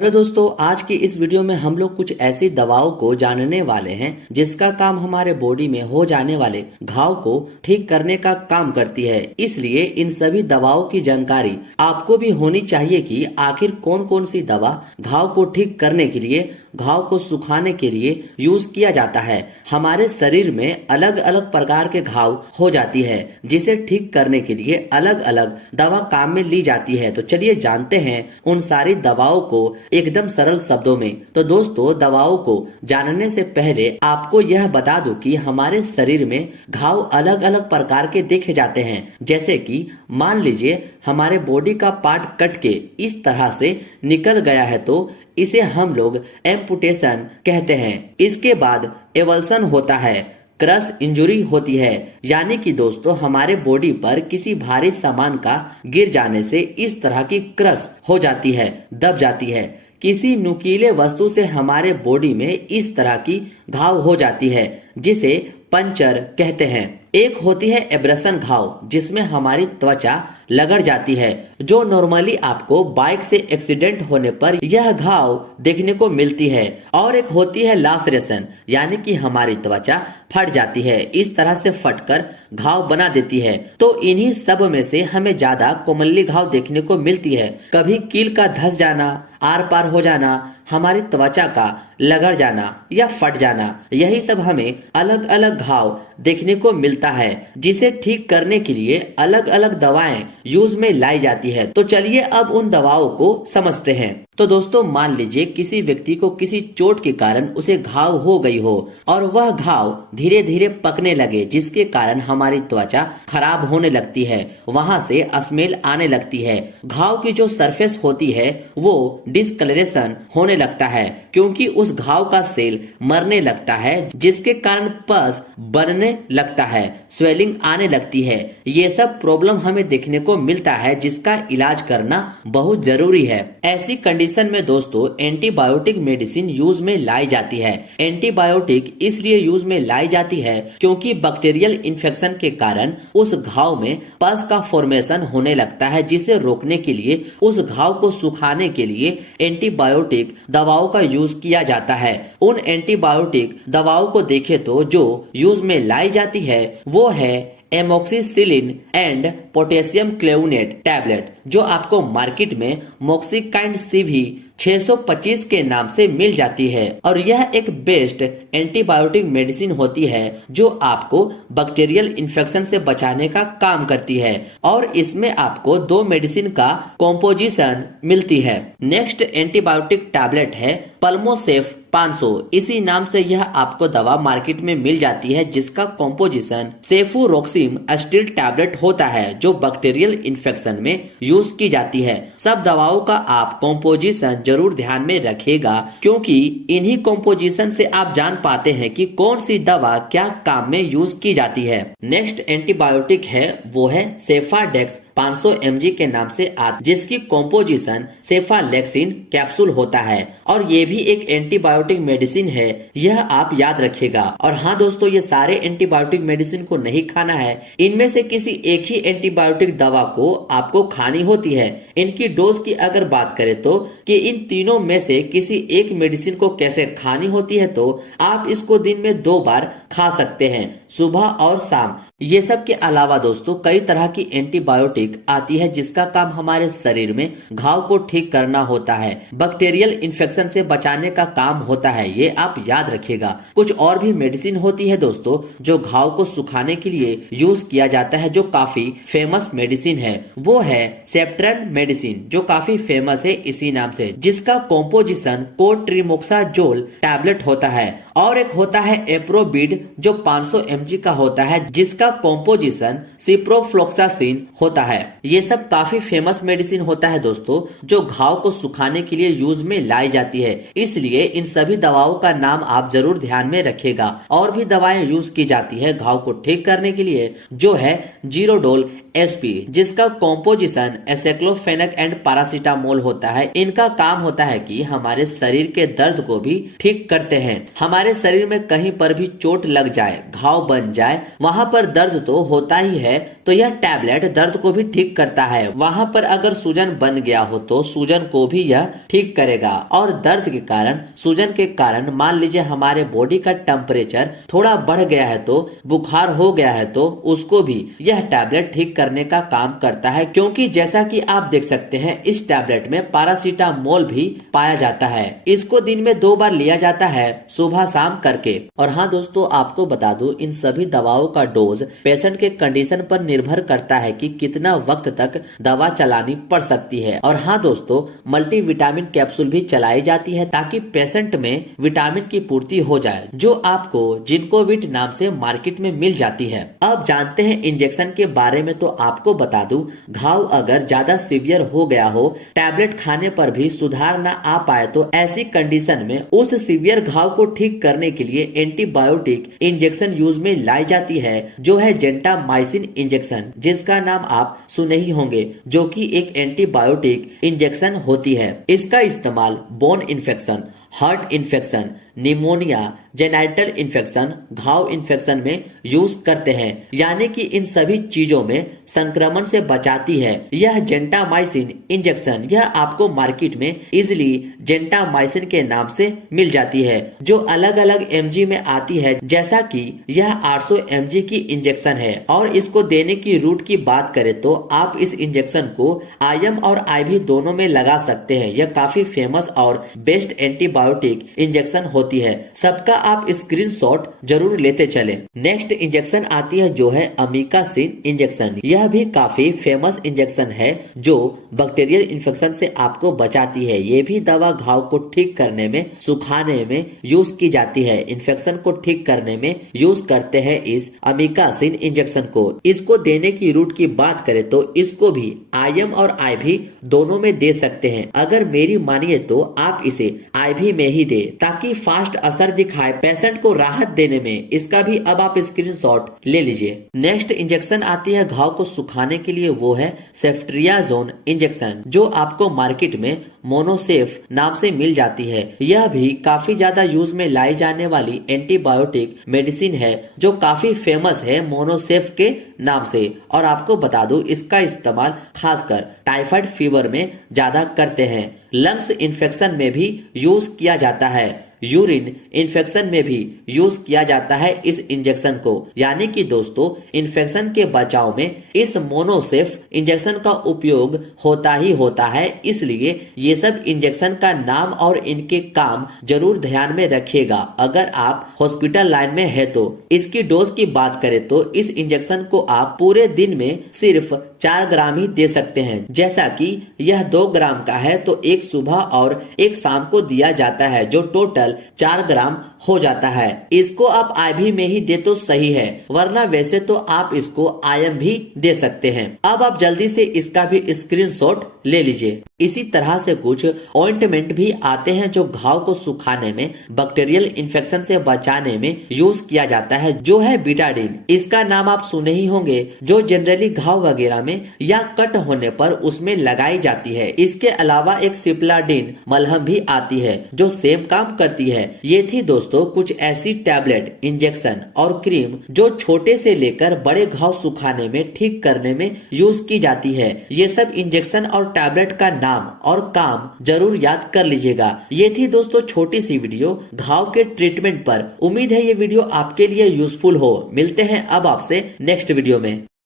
Hello दोस्तों, आज की इस वीडियो में हम लोग कुछ ऐसी दवाओं को जानने वाले हैं जिसका काम हमारे बॉडी में हो जाने वाले घाव को ठीक करने का काम करती है। इसलिए इन सभी दवाओं की जानकारी आपको भी होनी चाहिए कि आखिर कौन कौन सी दवा घाव को ठीक करने के लिए, घाव को सुखाने के लिए यूज किया जाता है। हमारे शरीर में अलग अलग प्रकार के घाव हो जाती है जिसे ठीक करने के लिए अलग अलग दवा काम में ली जाती है। तो चलिए जानते हैं उन सारी दवाओं को एकदम सरल शब्दों में। तो दोस्तों, दवाओं को जानने से पहले आपको यह बता दूं कि हमारे शरीर में घाव अलग अलग प्रकार के देखे जाते हैं। जैसे कि मान लीजिए हमारे बॉडी का पार्ट कट के इस तरह से निकल गया है तो इसे हम लोग एम्पुटेशन कहते हैं। इसके बाद एवल्सन होता है, क्रश इंजुरी होती है, यानी कि दोस्तों हमारे बॉडी पर किसी भारी सामान का गिर जाने से इस तरह की क्रश हो जाती है, दब जाती है। किसी नुकीले वस्तु से हमारे बॉडी में इस तरह की घाव हो जाती है जिसे पंचर कहते हैं। एक होती है एब्रेशन घाव, जिसमें हमारी त्वचा लगड़ जाती है, जो नॉर्मली आपको बाइक से एक्सीडेंट होने पर यह घाव देखने को मिलती है। और एक होती है लासरेशन, यानी कि हमारी त्वचा फट जाती है, इस तरह से फटकर घाव बना देती है। तो इन्हीं सब में से हमें ज्यादा कॉमनली घाव देखने को मिलती है। कभी कील का धस जाना, आर पार हो जाना, हमारी त्वचा का लगड़ जाना या फट जाना, यही सब हमें अलग अलग घाव देखने को मिलता है, जिसे ठीक करने के लिए अलग अलग दवाएं यूज में लाई जाती है। तो चलिए अब उन दवाओं को समझते हैं। तो दोस्तों, मान लीजिए किसी व्यक्ति को किसी चोट के कारण उसे घाव हो गई हो और वह घाव धीरे धीरे पकने लगे, जिसके कारण हमारी त्वचा खराब होने लगती है, वहां से स्मेल आने लगती है। घाव की जो सरफेस होती है वो डिस्कलरेशन होने लगता है, क्योंकि उस घाव का सेल मरने लगता है, जिसके कारण पस बनने लगता है, स्वेलिंग आने लगती है। ये सब प्रॉब्लम हमें देखने को मिलता है, जिसका इलाज करना बहुत जरूरी है। ऐसी कंडीशन में दोस्तों एंटीबायोटिक मेडिसिन यूज में लाई जाती है। एंटीबायोटिक इसलिए यूज में लाई जाती है क्योंकि बैक्टीरियल इन्फेक्शन के कारण उस घाव में पस का फॉर्मेशन होने लगता है, जिसे रोकने के लिए, उस घाव को सुखाने के लिए एंटीबायोटिक दवाओं का यूज किया जाता है। उन एंटीबायोटिक दवाओं को देखें तो जो यूज में लाई जाती है वो है एमोक्सिसिलिन एंड पोटेशियम क्लेउनेट टैबलेट, जो आपको मार्केट में मोक्सिकाइंड सीवी 625 के नाम से मिल जाती है। और यह एक बेस्ट एंटीबायोटिक मेडिसिन होती है जो आपको बैक्टीरियल इन्फेक्शन से बचाने का काम करती है। और इसमें आपको 2 मेडिसिन का कॉम्पोजिशन मिलती है। नेक्स्ट एंटीबायोटिक टैबलेट है पल्मोसेफ 500। इसी नाम से यह आपको दवा मार्केट में मिल जाती है, जिसका कॉम्पोजिशन सेफुरोक्सिम स्टील टैबलेट होता है, जो बैक्टीरियल इन्फेक्शन में यूज की जाती है। सब दवाओं का आप कॉम्पोजिशन जरूर ध्यान में रखेगा, क्योंकि इन्हीं कॉम्पोजिशन से आप जान पाते हैं कि कौन सी दवा क्या काम में यूज की जाती है। नेक्स्ट एंटीबायोटिक है वो है सेफाडेक्स 500 mg के नाम से जिसकी कॉम्पोजिशन सेफालेक्सिन कैप्सूल होता है, और ये भी एक एंटीबायोटिक मेडिसिन है, यह आप याद रखिएगा। और हाँ दोस्तों, ये सारे एंटीबायोटिक मेडिसिन को नहीं खाना है, इनमें से किसी एक ही एंटीबायोटिक दवा को आपको खानी होती है। इनकी डोज की अगर बात करें तो कि इन तीनों में से किसी एक मेडिसिन को कैसे खानी होती है, तो आप इसको दिन में 2 बार खा सकते हैं, सुबह और शाम। ये सब के अलावा दोस्तों कई तरह की एंटीबायोटिक आती है, जिसका काम हमारे शरीर में घाव को ठीक करना होता है, बैक्टीरियल इन्फेक्शन से बचाने का काम होता है, ये आप याद रखिएगा। कुछ और भी मेडिसिन होती है दोस्तों जो घाव को सुखाने के लिए यूज किया जाता है, जो काफी फेमस मेडिसिन है। वो है सेप्ट्रेन मेडिसिन, जो काफी फेमस है इसी नाम से, जिसका कॉम्पोजिशन कोट्रिमोक्साजोल टैबलेट होता है। और एक होता है एप्रोबिड, जो 500 mg का होता है, जिसका कॉम्पोजिशन सिप्रोफ्लोक्सासिन होता है। ये सब काफी फेमस मेडिसिन होता है दोस्तों, जो घाव को सुखाने के लिए यूज में लाई जाती है। इसलिए इन सभी दवाओं का नाम आप जरूर ध्यान में रखिएगा। और भी दवाएं यूज की जाती है घाव को ठीक करने के लिए, जो है जीरोडोल SP, जिसका कॉम्पोजिशन एसाइक्लोफेनेक एंड पैरासीटामोल होता है। इनका काम होता है कि हमारे शरीर के दर्द को भी ठीक करते हैं। हमारे शरीर में कहीं पर भी चोट लग जाए, घाव बन जाए, वहां पर दर्द तो होता ही है, तो यह टैबलेट दर्द को भी ठीक करता है। वहां पर अगर सूजन बन गया हो तो सूजन को भी यह ठीक करेगा। और दर्द के कारण, सूजन के कारण मान लीजिए हमारे बॉडी का टेम्परेचर थोड़ा बढ़ गया है, तो बुखार हो गया है, तो उसको भी यह टैबलेट ठीक करने का काम करता है। क्योंकि जैसा कि आप देख सकते हैं इस टैबलेट में पैरासीटामोल भी पाया जाता है। इसको दिन में 2 बार लिया जाता है, सुबह शाम करके। और हाँ दोस्तों, आपको बता दूं, इन सभी दवाओं का डोज पेशेंट के कंडीशन पर निर्भर करता है कि कितना वक्त तक दवा चलानी पड़ सकती है। और हाँ दोस्तों, मल्टीविटामिन कैप्सूल भी चलाई जाती है ताकि पेशेंट में विटामिन की पूर्ति हो जाए, जो आपको जिंकोविट नाम से मार्केट में मिल जाती है। अब जानते हैं इंजेक्शन के बारे में। तो आपको बता दूं, घाव अगर ज्यादा सीवियर हो गया हो, टैबलेट खाने पर भी सुधार ना आ पाए, तो ऐसी कंडीशन में उस सीवियर घाव को ठीक करने के लिए एंटीबायोटिक इंजेक्शन यूज में लाई जाती है, जो है जेंटामाइसिन इंजेक्शन, जिसका नाम आप सुने ही होंगे, जो कि एक एंटीबायोटिक इंजेक्शन होती है। इसका इस्तेमाल bone infection, heart infection, pneumonia, genital infection, घाव इन्फेक्शन में यूज करते हैं। यानी कि इन सभी चीजों में संक्रमण से बचाती है यह जेंटामाइसिन इंजेक्शन। यह आपको मार्केट में इजिली जेंटामाइसिन के नाम से मिल जाती है, जो अलग अलग mg में आती है। जैसा कि यह 800 mg की इंजेक्शन है। और इसको देने की रूट की बात करें तो आप इस इंजेक्शन को IM और IV दोनों में लगा सकते हैं। यह काफी फेमस और बेस्ट एंटीबायोटिक इंजेक्शन होती है। सबका आप स्क्रीनशॉट जरूर लेते चले। नेक्स्ट इंजेक्शन आती है जो है अमीकासिन इंजेक्शन। यह भी काफी फेमस इंजेक्शन है जो बैक्टीरियल इन्फेक्शन से आपको बचाती है। ये भी दवा घाव को ठीक करने में, सुखाने में यूज की जाती है। इन्फेक्शन को ठीक करने में यूज करते हैं इस अमीकासिन इंजेक्शन को। इसको देने की रूट की बात करें तो इसको भी IM और IV दोनों में दे सकते हैं। अगर मेरी मानिए तो आप इसे IV में ही दे ताकि फास्ट असर दिखाए पेशेंट को राहत देने में। इसका भी अब आप स्क्रीनशॉट ले लीजिए। नेक्स्ट इंजेक्शन आती है घाव को सुखाने के लिए, वो है सेफ्ट्रियाजोन इंजेक्शन, जो आपको मार्केट में मोनोसेफ नाम से मिल जाती है। यह भी काफी ज्यादा यूज में लाई जाने वाली एंटीबायोटिक मेडिसिन है, जो काफी फेमस है मोनोसेफ के नाम से। और आपको बता दूं, इसका इस्तेमाल खासकर टाइफाइड फीवर में ज्यादा करते हैं। लंग्स इन्फेक्शन में भी यूज किया जाता है। यूरिन इन्फेक्शन में भी यूज किया जाता है इस इंजेक्शन को। यानी कि दोस्तों, इन्फेक्शन के बचाव में इस मोनोसेफ इंजेक्शन का उपयोग होता ही होता है। इसलिए ये सब इंजेक्शन का नाम और इनके काम जरूर ध्यान में रखिएगा अगर आप हॉस्पिटल लाइन में है तो। इसकी डोज की बात करें तो इस इंजेक्शन को आप पूरे दिन में सिर्फ 4 ग्राम ही दे सकते हैं। जैसा कि यह 2 ग्राम का है तो एक सुबह और एक शाम को दिया जाता है, जो टोटल 4 ग्राम हो जाता है। इसको आप IV में ही दे तो सही है, वरना वैसे तो आप इसको IM भी दे सकते हैं। अब आप जल्दी से इसका भी स्क्रीनशॉट ले लीजिए। इसी तरह से कुछ ऑइंटमेंट भी आते हैं जो घाव को सुखाने में, बैक्टीरियल इन्फेक्शन से बचाने में यूज किया जाता है, जो है बीटाडीन। इसका नाम आप सुने ही होंगे, जो जनरली घाव वगैरह में या कट होने पर उसमें लगाई जाती है। इसके अलावा एक सिप्लाडीन मलहम भी आती है जो सेम काम करती है। ये थी दोस्तों कुछ ऐसी टैबलेट, इंजेक्शन और क्रीम जो छोटे से लेकर बड़े घाव सुखाने में, ठीक करने में यूज की जाती है। ये सब इंजेक्शन और टैबलेट का नाम और काम जरूर याद कर लीजिएगा। ये थी दोस्तों छोटी सी वीडियो घाव के ट्रीटमेंट पर। उम्मीद है ये वीडियो आपके लिए यूजफुल हो। मिलते हैं अब आपसे नेक्स्ट वीडियो में।